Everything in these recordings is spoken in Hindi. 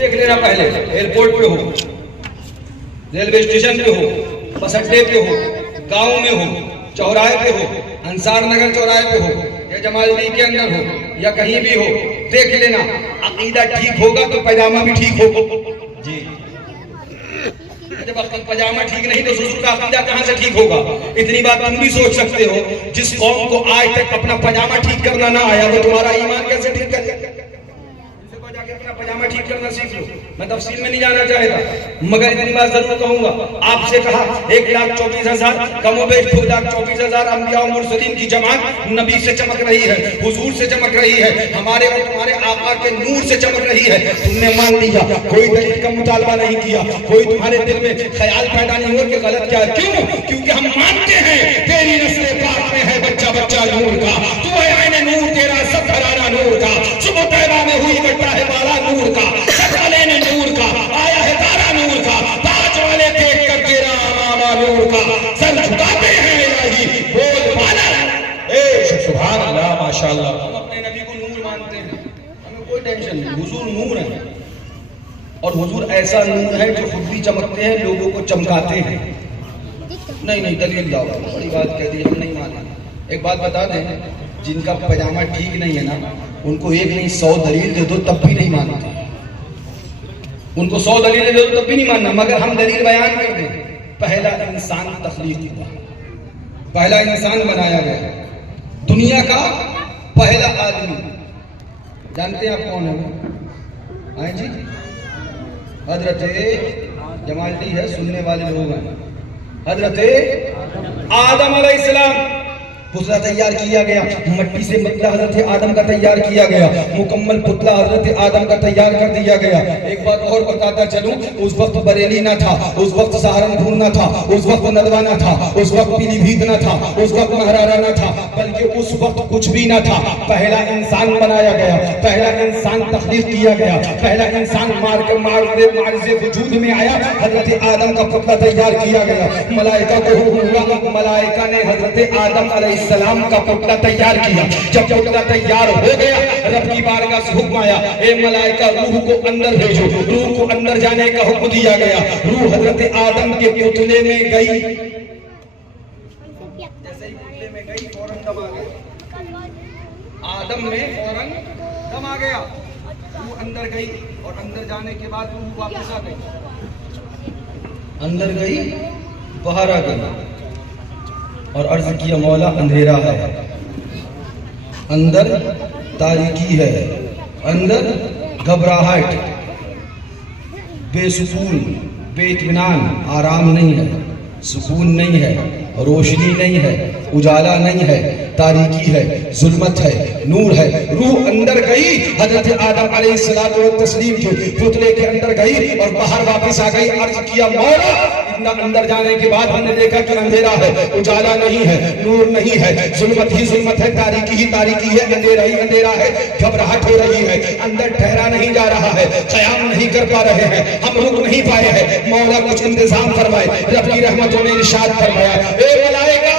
देख लेना, पहले एयरपोर्ट पे हो, रेलवे स्टेशन पे हो, बस अड्डे पे हो, गांव में हो, चौराहे पे हो, अंसार नगर चौराहे पे हो या जमालदी के अंदर हो या कहीं भी हो, देख लेना अकीदा ठीक होगा तो पैजामा भी ठीक होगा जी। जब पैजामा ठीक नहीं तो ससुर का अकीदा कहां से ठीक होगा? इतनी बात तुम भी सोच सकते हो, जिस कौम को आज तक अपना पैजामा ठीक करना ना आया वो तुम्हारा ईमान कैसे ठीक करेगा? अपना पजामा ठीक करना सीख लो। मैं तफसील में नहीं जाना चाहता, मगर इतनी बात जरूर कहूंगा। आपसे कहा 1,24,000 कमोबेश 2,24,000 अंबिया और मुरसलीन की जमात नबी से चमक रही है, हुजूर से चमक रही है, हमारे और तुम्हारे आका के नूर से चमक रही है। तुमने मान लिया, कोई दलील का मुतालबा नहीं किया, कोई तुम्हारे दिल में ख्याल पैदा नहीं हुआ कि गलत क्या है। क्यों? क्योंकि हम मानते हैं तेरी नस्ल पाक में है बच्चा बच्चा नूर का, तू है आईने नूर, तेरा सब घराना नूर का, सुबह तैबा में हुई बट्टा है बाला नूर का, सच वाले ने नूर का, आया है तारा नूर का, ताज वाले देख कर तेरा मामा नूर का, सर झुकाते हैं इलाही बोल पाला। सुभान अल्लाह, माशाअल्लाह। हम अपने नबी को नूर मानते हैं, हमें कोई टेंशन नहीं। हुजूर नूर है और हुजूर ऐसा नूर है जो खुद भी चमकते हैं, लोगों को चमकाते हैं। नहीं दलील लाओ, बड़ी बात कह दी, हम नहीं मानते। एक बात बता दें, जिनका पजामा ठीक नहीं है ना, उनको एक नहीं 100 दलील दे दो तब भी नहीं मानते। उनको 100 दलील दे दो तब भी नहीं मानना, मगर हम दलील बयान कर दें। पहला इंसान तख्लीक हुआ, पहला इंसान बनाया गया, दुनिया का पहला आदमी। जानते हैं आप कौन है? आए जी, हजरत जमालदी है, सुनने वाले लोग हैं। हजरत आदम अलैहिस्सलाम पुतला तैयार किया गया, मट्टी से पुतला हजरत आदम का तैयार किया गया, मुकम्मल पुतला हजरत आदम का तैयार कर दिया गया। एक बात और बताता चलूं, उस वक्त बरेली ना था, उस वक्त सहारनपुर ना था, उस वक्त नदवा ना था, उस वक्त पीलीभीत ना था, उस वक्त महरारा ना था, बल्कि उस वक्त कुछ भी ना था। पहला इंसान बनाया गया, पहला इंसान तख्लीक किया गया, पहला इंसान मार्ज़े वजूद में आया, हजरत आदम का पुतला तैयार किया गया। मलाइका को हुक्म हुआ, मलाइका ने हजरत आदम सलाम का पुतला तैयार किया। जब पुतला तैयार हो गया, रब की बारगाह से हुक्म आया, ए मलाइका रूह को अंदर भेजो। रूह को अंदर जाने का हुक्म दिया गया। रूह हजरत आदम के पुतले में गई, जैसे ही पुतले में गई फौरन दम आ गया, आदम में फौरन दम आ गया। रूह अंदर गई और अंदर जाने के बाद रूह वापस आ गई, अंदर गई बाहर आ गई और अर्ज किया, मौला अंधेरा है, अंदर तारीकी है, अंदर घबराहट, बेसुकून, बेइत्मीनान, आराम नहीं है, सुकून नहीं है, रोशनी नहीं है, उजाला नहीं है, तारीकी है, जुल्मत है, नूर है। रूह अंदर गई, हजरत आदम अलैहिस्सलातु वस्सलाम के पुतले के अंदर गई और बाहर वापस आ गई। अर्ज किया, मौला इतना अंदर जाने के बाद हमने देखा कि अंधेरा है, उजाला नहीं है, नूर नहीं है, जुल्मत ही जुल्मत है, तारीकी ही तारीकी है, अंधेरा ही अंधेरा है, घबराहट हो रही है, अंदर ठहरा नहीं जा रहा है, क़याम नहीं कर पा रहे हैं, हम रुक नहीं पाए हैं। मौला कुछ इंतजाम फरमाए। रब की रहमतों ने इरशाद फरमाया, ए मलाइका,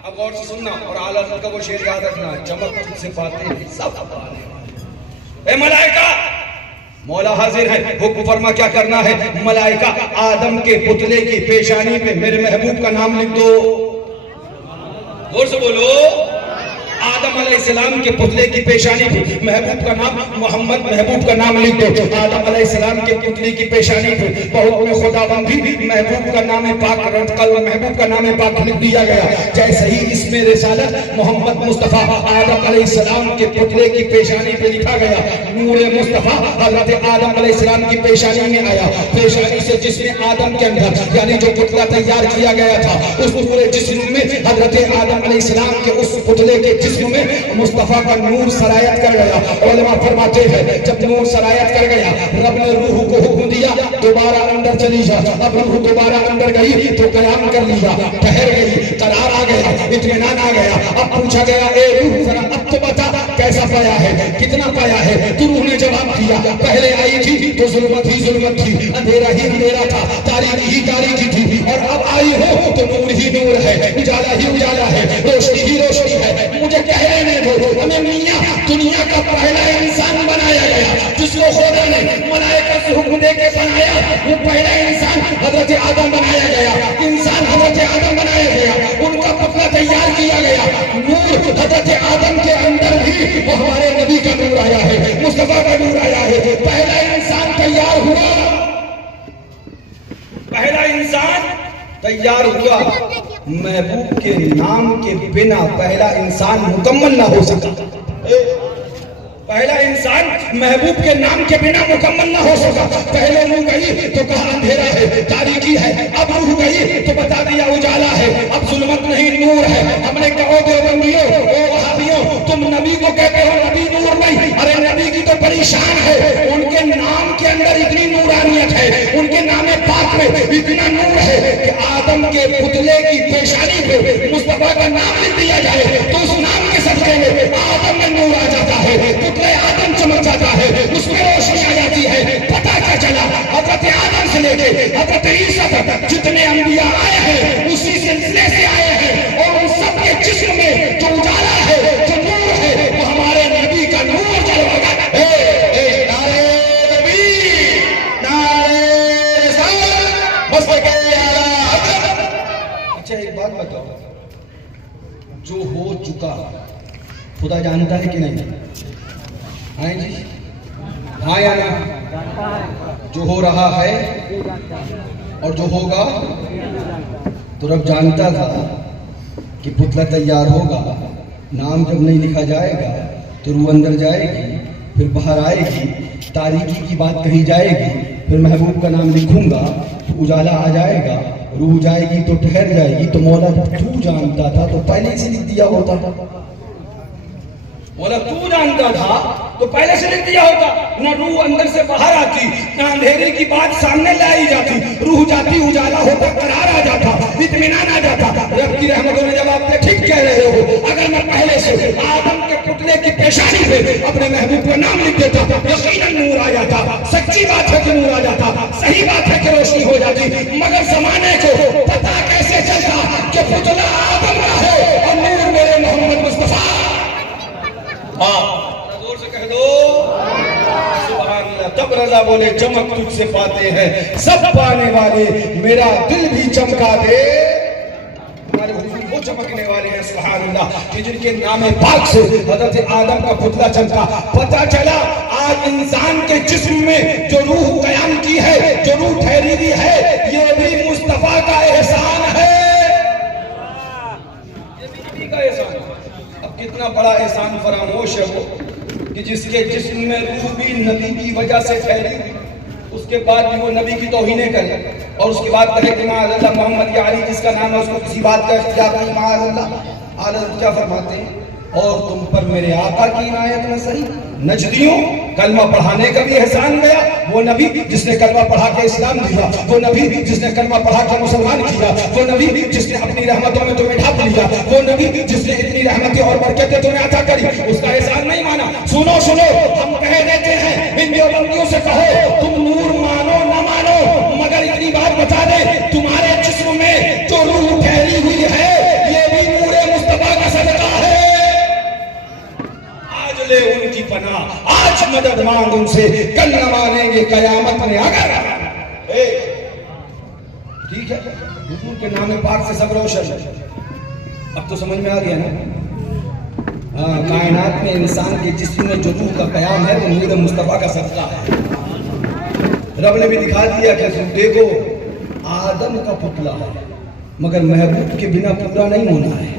अब गौर से सुनना और आला का वो शेर याद रखना, चमक तुझसे पाते हैं सब पाने। ए मलाइका, मौला हाजिर है, हुक्म फरमा क्या करना है? मलाइका आदम के पुतले की पेशानी पे मेरे महबूब का नाम लिख दो। जोर से बोलो, आदम अलैहिस्सलाम के पुतले की पेशानी पे महबूब का नाम मोहम्मद, महबूब का नाम लिख दो। आदम अलैहिस्सलाम के पुतले की पेशानी पे बहुत में खुदाबंदी महबूब का नाम पाक, कल महबूब का नाम पाक लिख दिया गया। जैसे ही इसमें रिसालत मोहम्मद मुस्तफा आदम अलैहिस्सलाम के पुतले की पेशानी पे लिखा गया, नूर मुस्तफा हजरत आदम अलैहिस्सलाम की पेशानी में आया। पेशानी से जिसमें आदम के अंदर यानी जो पुतला तैयार किया गया था, उस पूरे जिस्म में हजरत आदम अलैहिस्सलाम के उस पुतले के जिस्म में मुस्तफा का नूर सरायत कर गया। उलमा फरमाते हैं, जब नूर सरायत कर गया, रब ने रूह को हुक्म दिया, दोबारा अंदर चली जा। अब रूह दोबारा अंदर गई तो कयाम कर लिया, ठहर गई, करार आ गया, इत्मीनान आ गया। अब पूछा गया, ए रूह जरा अब तो बता कैसा पाया है, कितना पाया है? तो रूह ने जवाब दिया, पहले आई थी तो जुल्मत ही जुल्मत थी, अंधेरा ही अंधेरा था, तारीकी ही तारीकी थी, और अब आई हो तो नूर ही नूर है, उजाला ही उजाला है, रोशनी ही रोशनी है। मुझे कहने दो, हमें मियां दुनिया का पहला इंसान बनाया गया जिसको खुदा ने मलाइका से हुक्म दे के बनाया, वो पहला इंसान हजरत आदम बनाया गया। इंसान हजरत आदम बनाया गया, उनका पुतला तैयार किया गया। नूर हजरत आदम के अंदर भी वो हमारे नबी का नूर आया है, मुस्तफा का नूर आया है। पहला इंसान तैयार हुआ, पहला इंसान तैयार हुआ। महबूब के नाम के बिना पहला इंसान मुकम्मल ना हो सका। पहला इंसान महबूब के नाम के बिना मुकम्मल ना हो सका। पहले रूह गई तो कहा अंधेरा है, तारीकी है। अब रूह गई तो बता दिया उजाला है। अब जुल्मत नहीं नूर है। हमने कहो देवबंदियों, ओ वहाबियों, तुम नबी को कहते हो नबी नूर नहीं। अरे नबी की तो बड़ी शान है, उनके नाम के अंदर इतनी नूरानियत है, उनके नाम पाक में इतना नूर है कि आदम के पुतले की पेशानी पे मुस्तफा का नाम लिख दिया जाए तो उस नाम के सदके में आदम में नूर आ जाता है, पुतले आदम चमक जाता है, उसमें रोशनी आ जाती है। पता क्या चला, हजरत आदम से लेके हजरत ईसा तक जितने अंबिया आए हैं उसी सिलसिले से आए हैं, और उन सबके जिस्म में जो उजाला है, जो नूर है, वो हमारे नबी का नूर जलवागा। अच्छा एक बात बताओ, जो हो चुका खुदा जानता है कि नहीं? हाँ जी, हाँ या ना? जो हो रहा है और जो होगा, तो रब जानता था कि पुतला तैयार होगा, नाम जब नहीं लिखा जाएगा तो रूह अंदर जाएगी, फिर बाहर आएगी, तारीकी की बात कही जाएगी, फिर महबूब का नाम लिखूंगा तो उजाला आ जाएगा, रूह जाएगी तो ठहर जाएगी। तो मौला तू जानता था तो पहले से लिख दिया होता। मौला तू जानता था तो पहले से लिख दिया होता। न रूह अंदर से बाहर आती, न अंधेरे की बात सामने लाई जाती, रूह जाती, उजाला होता, करार आ जाता, इत्मीनान आ जाता। रब की रहमतों ने जवाब दिया, ठीक कह रहे हो, अगर मैं पहले से आदम के पुतले की पेशानी पे अपने महबूब का नाम लिख देता यकीनन नूर आ जाता। सच्ची बात है कि नूर आ जाता, सही बात है कि रोशनी हो जाती। मगर जमाने को पता कैसे चलता कि पुतला आदम का है और नूर मेरे मोहम्मद मुस्तफा। हाँ, जोर से कह दो सुभान अल्लाह। तब रजा बोले चमक तुझसे पाते हैं सब पाने वाले, मेरा दिल भी चमका दे। हमारे हुजूर वो चमकने वाले हैं सुभान अल्लाह कि जिनके नाम पाक से हजरत आदम का पुतला चमका। पता चला आज इंसान के जिस्म में जो रूह कयाम की है, जो रूह ठहरी हुई है, ये भी मुस्तफा का एहसान है, ये भी नबी का एहसान है। कितना बड़ा एहसान फरामोश है वो कि जिसके जिस्म में रूह भी नबी की वजह से ठहरी, उसके बाद भी वो नबी की तौहीनें करे और उसके बाद कहे कि माअज़ल्लाह मोहम्मद या अली जिसका नाम है उसको किसी बात का इख्तियार नहीं। माअज़ल्लाह आला क्या फरमाते हैं, और तुम पर मेरे आका की इनायत में सही। नजदियों कलमा पढ़ाने का भी एहसान गया, वो नबी जिसने कलमा पढ़ा के इस्लाम दिया, वो नबी जिसने कलमा पढ़ा के मुसलमान किया, वो नबी जिसने अपनी रहमतों में तुम्हें ढाप लिया, वो नबी जिसने इतनी रहमतें और बरकतें तुम्हें अता करी, उसका एहसान नहीं माना। सुनो सुनो, हम कह देते हैं इन देवबंदियों से कहो तुम नूर मानो न मानो, मगर इतनी बात बता दे तुम्हारे जिस्म में जो रूह ठहरी हुई है ये भी नूरे मुस्तफा का सदका है। आज ले उनकी पनाह, आज मदद मांग उनसे, कल न मानेंगे कयामत में अगर। ठीक है, हुजूर के नाम पाक से सब रोशन। अब तो समझ में आ गया ना? हाँ, कायनात में इंसान के जिस्म में जो रूह का कयाम है वो नूर मुस्तफा का सदका है। रब ने भी दिखा दिया कि देखो आदम का पुतला है मगर महबूब के बिना पूरा नहीं होना है।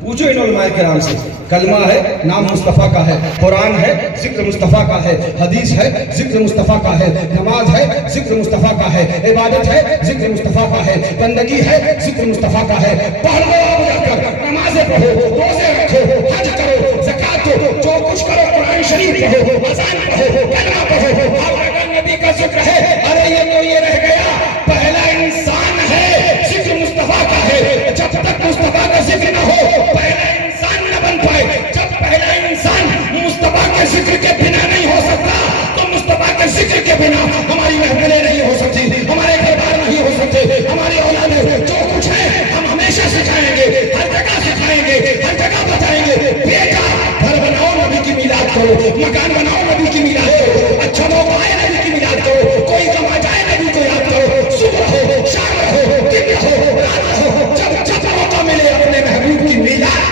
पूछो इन उलमाए किराम से, कलमा है नाम मुस्तफ़ा का है, कुरान है जिक्र मुस्तफ़ा का है, हदीस है जिक्र मुस्तफ़ा का है, नमाज है जिक्र मुस्तफ़ा का है, इबादत है जिक्र मुस्तफ़ा का है, बंदगी है जिक्र मुस्तफ़ा का है। पढ़ लो अब जाकर, नमाज़ें पढ़ो, रोज़े रखो, हज करो, ज़कात दो, जो कुछ करो, कुरान शरीफ पढ़ो, अज़ान पढ़ो, कलमा पढ़ो। अब अगर नबी का जिक्र है, अरे ये तो ये रह गया पहला इंसान है जिक्र मुस्तफ़ा का है। जब तक मुस्तफ़ा का जिक्र न हो पहला इंसान न बन पाए। जब पहला इंसान मुस्तफ़ा के जिक्र के बिना नहीं हो सकता तो मुस्तफ़ा के जिक्र के बिना हमारी महफिलें नहीं हो सकती, हमारे दरबार नहीं हो सकते, हमारी औलाद जो कुछ है हम हमेशा सिखाएंगे, हर जगह सिखाएंगे, हर जगह बताएंगे। बेटा घर बनाओ नबी की मीलाद मकान बनाओ नबी की मिलाद करो, अच्छा मौका आए नबी की मिलाद करो, कोई कमा जाए नबी को याद करो, सुबह हो शाम हो दिन हो रात हो, जब जब मौका मिले अपने महबूब की मिलाद।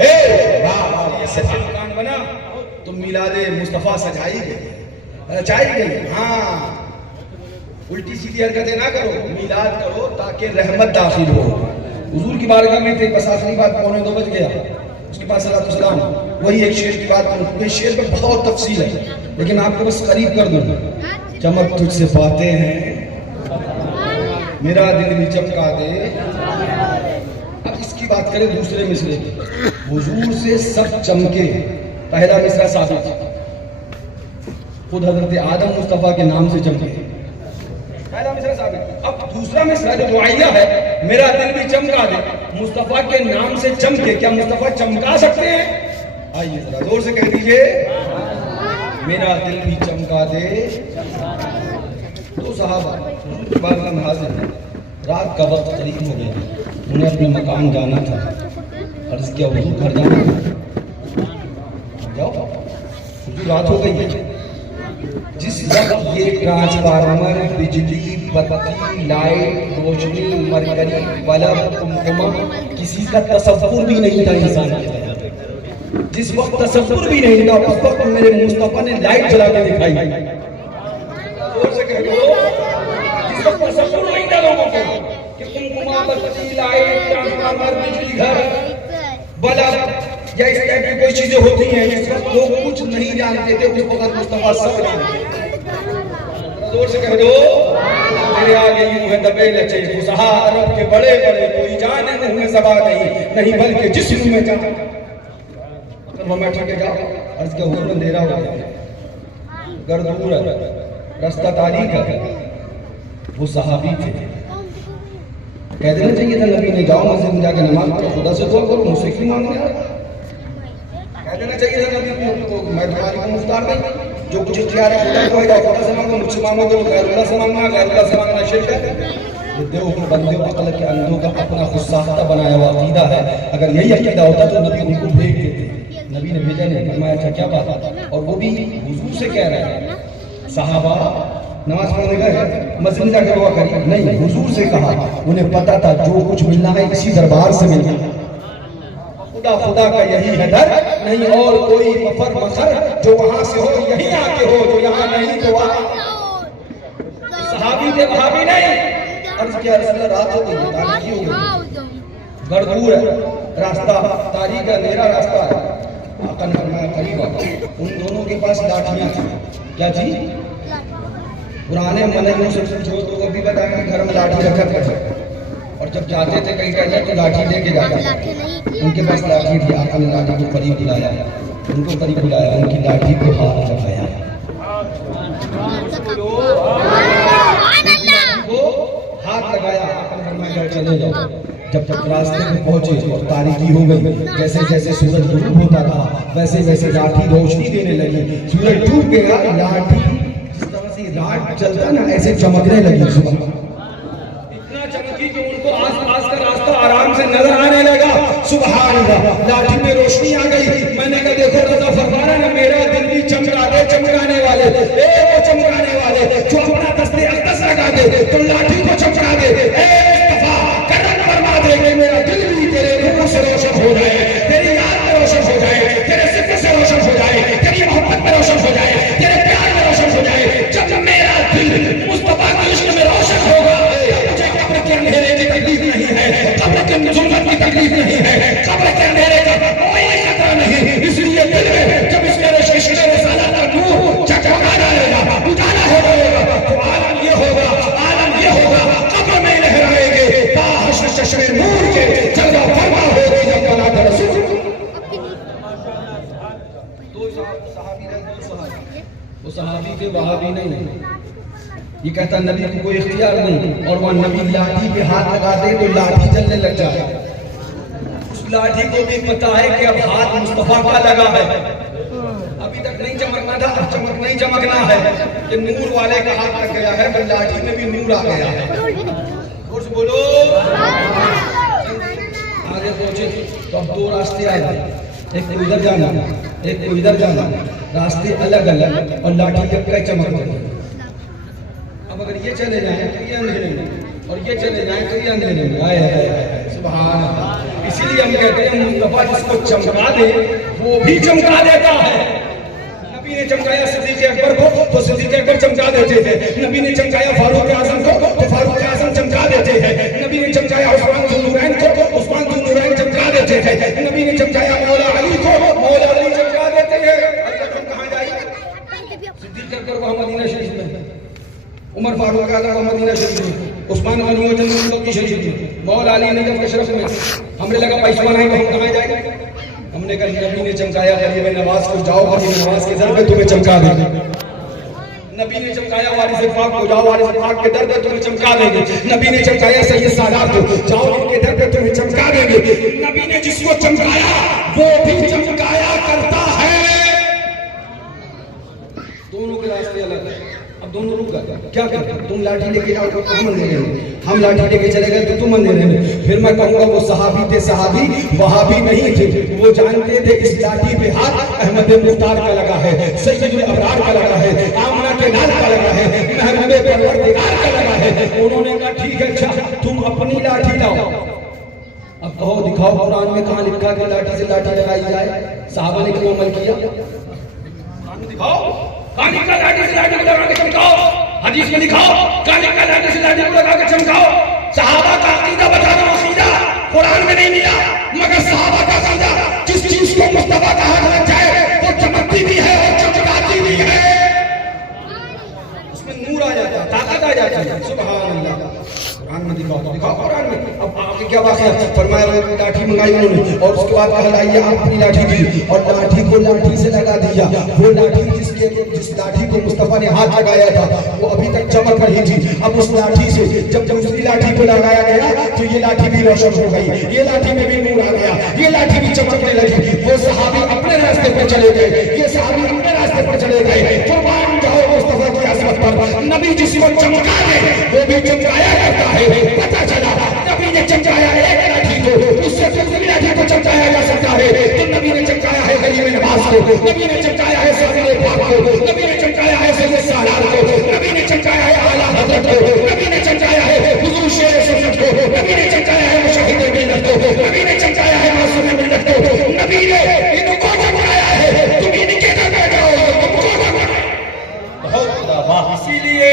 ये मकान बना तो मिलादे मुस्तफा सजाई गई, रचाई गई। हाँ, उल्टी सीधी हरकतें ना करो, मिलाद करो ताकि रहमत दाखिल हो। हुजूर की बारगाह में थे, बस आखिरी बात 2:45 बज गया, उसके पास सलाम वही एक शेर की बात करूं। शेर पर बहुत तफसील है, लेकिन आपको बस करीब कर दूं। चमक तुझसे पाते हैं, मेरा दिल भी चमका दे। अब इसकी बात करें दूसरे मिसरे की। हुजूर से सब चमके, पहला मिसरा साबित, खुद हजरत आदम मुस्तफा के नाम से चमके, पहला मिसरा साबित। अब दूसरा मिसरा जो दुआइया है, मेरा दिल भी चमका दे, मुस्तफा के नाम से चमके। क्या मुस्तफा चमका सकते हैं? आइए जरा जोर से कह दीजिए, मेरा दिल भी चमका दे। तो साहबा बारगाह में हाजिर हैं, रात का वक्त करीब हो गया, उन्हें अपने मकान जाना था। अर्ज किया हुजूर घर जाना था, जाओ हुजूर रात हो गई है। जिस वक्त ये ट्रांसफार्मर, बिजली, बत्ती, लाइट, रोशनी, मरकरी, बल्ब, कुमकुमा किसी का तसव्वुर भी नहीं था इंसान के। जिस वक्त तसव्वुर भी नहीं था, उस वक्त मेरे मुस्तफा ने लाइट जला के दिखाई। जोर से कह दो, जिस वक्त तसव्वुर नहीं था लोगों को कि कुमकुमा, बत्ती, लाइट, ट्रांसफार्मर, बिजली, घर, बल्ब या इस टाइप की कोई चीजें होती हैं, जिस वक्त लोग कुछ नहीं जानते थे, उस वक्त मुस्तफा सब जानते। जोर से कह दो, तेरे आगे यूं है दबे लचे फुसहा अरब के बड़े बड़े, कोई जाने मुंह में ज़बा नहीं बल्कि जिस्म में जान। तो मैं ठीक है जाओ, अर्ज के हुक्म अंधेरा हो गया, घर दूर है, रास्ता तारीख है। वो सहाबी थे, कह देना चाहिए था नबी ने, जाओ मस्जिद में जाके नमाज पढ़ो, खुदा से दुआ करो, मुझसे क्यों मांग रहे हो? कह देना चाहिए था नबी को, मैं तुम्हारी को मुख्तार नहीं, जो कुछ इख्तियार है खुदा को है, खुदा से मांगो, मुझसे मांगोगे तो गैरुल्लाह से मांगना, गैरुल्लाह से मांगना शिर्क है। ये देखो बंदे अकल के अंधों का अपना खुद साख्ता बनाया हुआ अकीदा है। अगर यही अकीदा होता तो नबी उनको भेज देते, नबी ने भेजा नहीं। फरमाया अच्छा क्या बात, और वो भी हुजूर से कह रहे हैं, सहाबा नमाज पढ़ने गए, मस्जिद जाकर दुआ करी नहीं, हुजूर से कहा। उन्हें पता था जो कुछ मिलना है इसी दरबार से मिलना, खुदा का यही है दर, नहीं और कोई मफर मखर, जो वहां से हो यही आके हो, जो यहाँ नहीं तो वहां। सहाबी के भाभी नहीं, अर्ज किया रसूलल्लाह रात हो गई, तारीकी हो गई, घर दूर है, रास्ता तारीख अंधेरा रास्ता है। आका ने फरमाया करीब आओ। उन दोनों के पास लाठियां थी। क्या थी? पुराने मनों से पूछो तो वो भी बताया कि घर में लाठी रखा करते, और जब जाते थे कहीं कहते तो लाठी लेके जाते। उनके पास लाठी थी, आका ने लाठी को करीब बुलाया, उनको करीब बुलाया, उनकी लाठी को हाथ लगाया, हाथ लगाया। आका ने फरमाया घर चले जाओ। जब तक रास्ते में पहुंचे और तारीकी हो गई, जैसे जैसे सूरज डूब होता था वैसे वैसे लाठी रोशनी देने लगी। सूरज डूब गया, लाठी जिस तरह से रात चलता ना ऐसे चमकने लगी। सुबह इतना चमकी कि उनको आसपास का रास्ता आराम से नजर आने लगा। सुभान अल्लाह, लाठी में रोशनी आ गई। मैंने कहा देखो रज़ा फरमाना ना, मेरा दिल भी चमका दे, चमकाने वाले वो चमकाने वाले जो अपना दस्ते अक़दस लगा दे तो लाठी को चमका दे। मेरा दिल भी तेरे नूर से रोशन हो जाए, तेरी याद में रोशन हो जाए, तेरे जिक्र से रोशन हो जाए, तेरी मोहब्बत में रोशन हो जाए, तेरे प्यार में रोशन हो जाए। जब मेरा दिल मुस्तफा के इश्क में रोशन होगा, मुझे कब्र के अंधेरे की तकलीफ नहीं है, कब्र के जुल्मत की तकलीफ नहीं है, कब्र के अंधेरे का कोई खतरा नहीं। इसलिए दिल में जब इसके रिसालत का नूर चकमका जाएगा, उजाला हो जाएगा, तो आलम ये होगा, कब्र में लहराएंगे चश्मे नूर के जलवा फरमा होगी जब बना कर रसूल। दो सहाबी रहे, वो सहाबी के वहाबी नहीं। ये कहता नबी को कोई इख्तियार नहीं, और वह नबी लाठी पे हाथ लगा दे तो लाठी जलने लग जाए। उस लाठी को भी पता है कि अब हाथ मुस्तफा का लगा है, अभी तक नहीं चमकना था, अब नहीं चमकना है कि नूर वाले का हाथ लग गया है, तो लाठी में भी नूर आ गया है। बोलो आगे पहुंचे तो अब दो रास्ते आए, एक को इधर जाना, एक को इधर जाना। रास्ते अलग अलग और लाठी का चमक रही है। अब अगर ये चले जाए तो ये अंधेरे में और ये चले जाए तो ये अंधेरे में। आए सुभान अल्लाह। इसीलिए हम कहते हैं मुस्तफा जिसको चमका दे वो भी चमका देता है। नबी ने चमकाया सिद्दीक़ अकबर को तो सिद्दीक़ अकबर चमका देते थे। नबी ने चमकाया फारूक आज़म को तो फारूक आज़म चमका देते हैं। नबी ने चमकाया उस्मान ज़ुन्नूरैन को उस्मान ज़ुन्नूरैन चमका देते थे। नबी ने चमकाया मौला अली को मौला अली चमका देते हैं। हम कहाँ जाएंगे? सिद्दीक़ अकबर को मदीना शरीफ में, उमर फारूक आज़म को मदीना शरीफ में, उस्मान गनी जन्नत की शरीफ में, मौला अली नजफ अशरफ में। हमने लगा पैसा नहीं तो हम कहाँ जाएंगे? हमने कहा नबी ने चमकाया गरीब नवाज को, जाओ गरीब नवाज के दर पे तुम्हें चमका देंगे। नबी ने चमकाया वारिस पाक को, जाओ वारिस पाक के दर पे तुम्हें चमका देंगे। नबी ने चमकाया सैयद सादात को, जाओ इनके दर पे तुम्हें चमका देंगे। नबी ने जिसको चमकाया वो भी चमकाया करता है। दोनों के रास्ते अलग है। अब दोनों रुक गए, क्या करते? तुम लाठी लेके जाओ तो हम अंधेरे में, हम लाठी लेके चले गए तो तुम अंधेरे में। फिर मैं कहूंगा वो सहाबी थे, सहाबी वहाबी नहीं थे। वो जानते थे इस लाठी पे हाथ अहमद मुख्तार का लगा है, सैयदुल अबरार का लगा है, आमना के लाल का लगा है, महबूबे परवरदिगार का लगा है। उन्होंने कहा ठीक है, अच्छा तुम अपनी लाठी लाओ। अब कहो दिखाओ कुरान में कहाँ लिखा कि लाठी से लाठी लगाई जाए? साहबा ने क्यों अमल किया? दिखाओ काली का लाठी से लाठी को लगा के चमकाओ। हदीस में दिखाओ काली का लाठी से लाठी को लगा के चमकाओ। सहाबा का अकीदा बताना अकीदा कुरान में नहीं मिला, मगर सहाबा का अकीदा जिस चीज को मुस्तफा का हाथ लग जाए वो चमकती भी है और चमकाती भी है, उसमें नूर आ जाता है, ताकत आ जाती है। सुभान अल्लाह। कुरान में दिखाओ, दिखाओ कुरान में। अब आगे क्या वाक़या? फरमाया लाठी मंगाई उन्होंने और उसके बाद कहा लाइए आप अपनी लाठी दी और लाठी को लाठी से लगा दिया। वो लाठी जिस लाठी को मुस्तफा ने हाथ लगाया था वो अभी तक चमक रही थी। अब उस लाठी से जब दूसरी लाठी को लगाया गया तो ये लाठी भी रोशन हो गई, ये लाठी में भी नूर आ गया, ये लाठी भी चमकने लगी। वो सहाबी अपने रास्ते पर चले गए, ये सहाबी अपने रास्ते पर चले गए। कुर्बान जाओ मुस्तफा की अज़मत पर। नबी जिसको चमका दे वो भी चमकाया करता है। पता चला नबी ने चमकाया एक लाठी को, उससे दूसरी लाठी को चमकाया जा सकता है। तो नबी ने चमकाया है गरीब नवाज को, नबी ने चमकाया है साबिर पाक को, नबी ने चमकाया है सैयद सादात को, नबी ने चमकाया है आला हज़रत को, नबी ने चमकाया है हुजूर शेर सुन्नत को, नबी ने चमकाया है मुशाहिद मिल्लत को, नबी ने चमकाया है मासूम मिल्लत को। नबी ने इनको चमकाया है। तुम इनके दर पे जाओ तुमको चमकाया। बहुत वाह। इसीलिए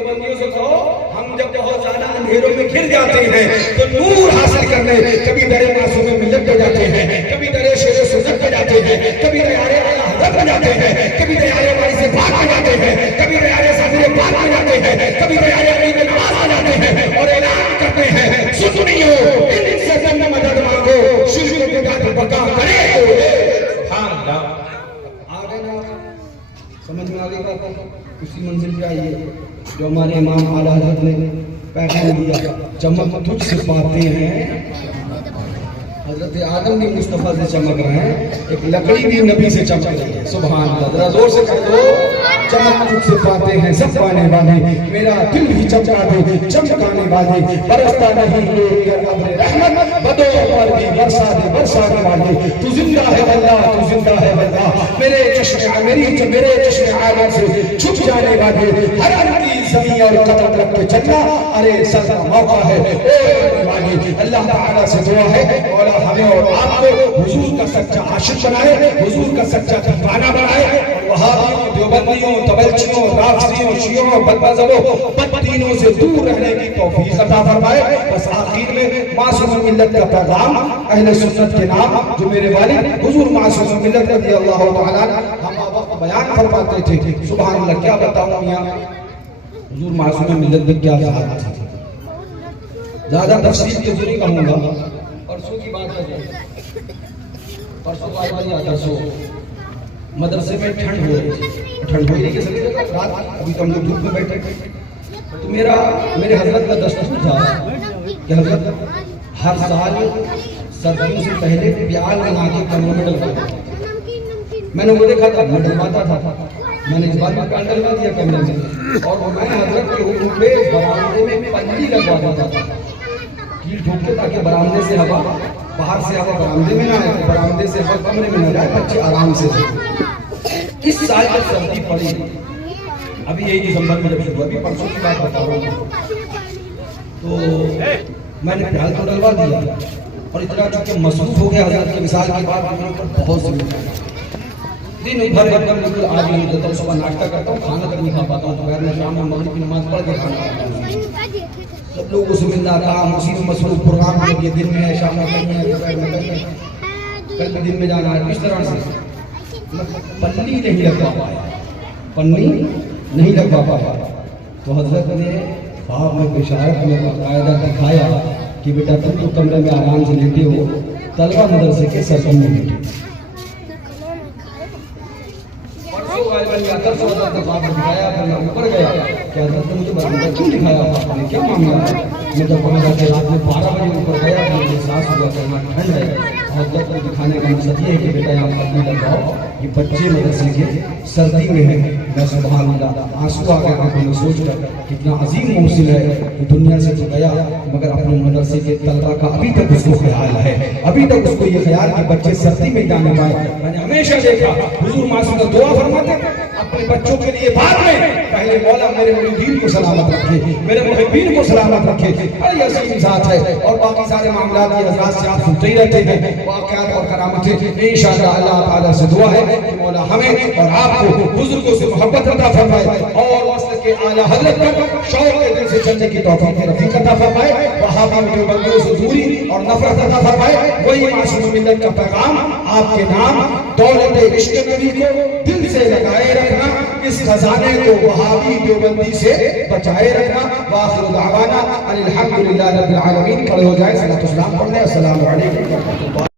बंदियों से कहो हम जब बहुत ज्यादा अंधेरों में घिर जाते हैं तो नूर हासिल करने कभी दरे मासूम मिल्लत पे जाते हैं, कभी दरे शेर सुन्नत पे जाते हैं, कभी दयारे आला हज़रत पे जाते हैं, कभी दयारे वारिस पाक पे जाते हैं, कभी दयारे साबिर पाक पे जाते हैं, कभी दयारे गरीब नवाज आ जाते हैं और ऐलान करते हैं सुनियो इनसे जन्नत मदद मांगो, शिर्क के बाद बका करे। सुभान अल्लाह। आ गए ना, समझ में आ गई बात? उसी मंजिल पे आइए जो हमारे इमाम आला हज़रत ने पैगाम दिया, चमक तुझसे पाते हैं। हजरत आदम भी मुस्तफा से चमक रहे हैं, एक लकड़ी भी नबी से चमक रही है। सुभान अल्लाह। जरा जोर से कह दो चमक तुझसे पाते हैं सब पाने वाले, मेरा दिल भी चमका दे चमकाने वाले, बरसता नहीं एक अब्र रहमत बदो पर भी बरसा दे बरसाने वाले। तू जिंदा है अल्लाह, तू जिंदा है अल्लाह, मेरे चश्मे मेरे चश्मे आदम से छुप जाने वाले, हर अंती ज़मीन और कदम रख के चलना अरे सर का मौका है। ओ वाली अल्लाह ताला से दुआ है मौला हमें और आपको हुजूर का सच्चा आशिक बनाए, हुजूर का सच्चा दीवाना बनाए और वहाबियों देवबंदियों तबलचियों राफिजियों शियों बदमज़हबों बददीनों से दूर रहने की तौफीक अता फरमाए। बस आखिर में मासूम मिल्लत का पैगाम अहले सुन्नत के नाम जो मेरे वालिद हुजूर मासूम मिल्लत रज़ियल्लाहु तआला हम वक्त बयान फरमाते थे। सुभान अल्लाह। क्या बताऊं मियां हुजूर मासूम मिल्लत में क्या बात थी, ज्यादा तफसील तो नहीं कहूंगा। परसों की बात है, परसों का वाली आता सो मदरसे में ठंड हो रही थी, ठंड हो रही थी सभी जगह रात, अभी तो हम लोग धूप में बैठे तो मेरे हजरत का दस्तूर था कि हजरत हर साल सर्दियों से पहले प्याल बना के कमरों में डलवाता था। मैंने वो देखा था, मैं डलवाता था, मैंने इस बार भी प्याल डलवा दिया कमरे में। और मैं हजरत के हुक्म पे बरामदे में पन्नी लगवा देता था कील ठोक के, ताकि बरामदे से हवा बाहर से हवा बरामदे में ना आए, बरामदे से हवा कमरे में न जाए, बच्चे आराम से इस साल जब सर्दी पड़ी, अभी यही दिसंबर में जब शुरू, अभी परसों की बात बता रहा हूँ, तो मैंने ख्याल तो डलवा दिया और इतना चूंकि मसरूफ हो गया हज़रत के विसाल के बाद मेरे ऊपर बहुत जिम्मेदारी, दिन भर एकदम बिल्कुल आज नहीं होता हूँ। सुबह नाश्ता करता हूँ, खाना तक नहीं खा पाता हूँ, दोपहर में शाम में मगरिब की नमाज पढ़ के खाना खाता हूँ। सब लोगों से मिलना काम, उसी में मसरूफ प्रोग्राम में, ये दिन में है, शाम में करना है, दोपहर में करना है, कल के दिन में जाना है। इस तरह से पन्नी नहीं लगवा पाया, पन्नी नहीं लगवा पाया। तो हजरत ने ख्वाब में बिशारत में बाकायदा दिखाया कि बेटा तुम तो कमरे में आराम से लेटे हो, तलबा मदरसे के सरकम में लेटे। दिखाया ऊपर गया, क्या मुझे बताया क्यों दिखाया आपने, क्या मामला है? मैं जब रात में 12 बजे ऊपर गया तो मुझे एहसास हुआ करना ठंड है, और जब तक दिखाने का मकसद ये है कि बेटा यहाँ पत्नी लगाओ, ये बच्चे मदरसे के सर्दी में है। मैं सुभान अल्लाह, आंसू आ गए आंखों में सोचकर कितना अजीम मौसम है कि दुनिया से तो गया मगर अपने मदरसे के तलबा का अभी तक उसको ख्याल है, अभी तक उसको ये ख्याल कि बच्चे सर्दी में जाने पाए। मैंने हमेशा देखा हुजूर मासूम का दुआ फरमाते अपने बच्चों के लिए, बाद में पहले मौला मेरे मुरीदीन को सलामत रखे, मेरे मुहिब्बीन को सलामत रखे। बड़ी अजीम जात है और बाकी सारे मामला की हज़रात से आप सुनते ही रहते हैं, वाक़यात और करामतें। इंशाअल्लाह अल्लाह ताला से दुआ है कि मौला हमें और आपको बुजुर्गों से मोहब्बत अता फरमाए और मसलक के आला हज़रत पर शौक़ के दिल से चलने की तौफीक रफ़ीक अता फरमाए, वहाबी देवबंदियों से दूरी और नफरत अता फरमाए। वही मासूम मिल्लत का पैगाम आपके नाम दौलत इश्क़ नबी को दिल से लगाए रखना, इस खजाने को वहाबी देवबंदी से बचाए रखना। वाखिर दावाना अनिल हम्दुलिल्लाहि रब्बिल आलमीन। खड़े हो जाए, सलातो सलाम पढ़ लें। अस्सलामु अलैकुम व रहमतुल्लाह।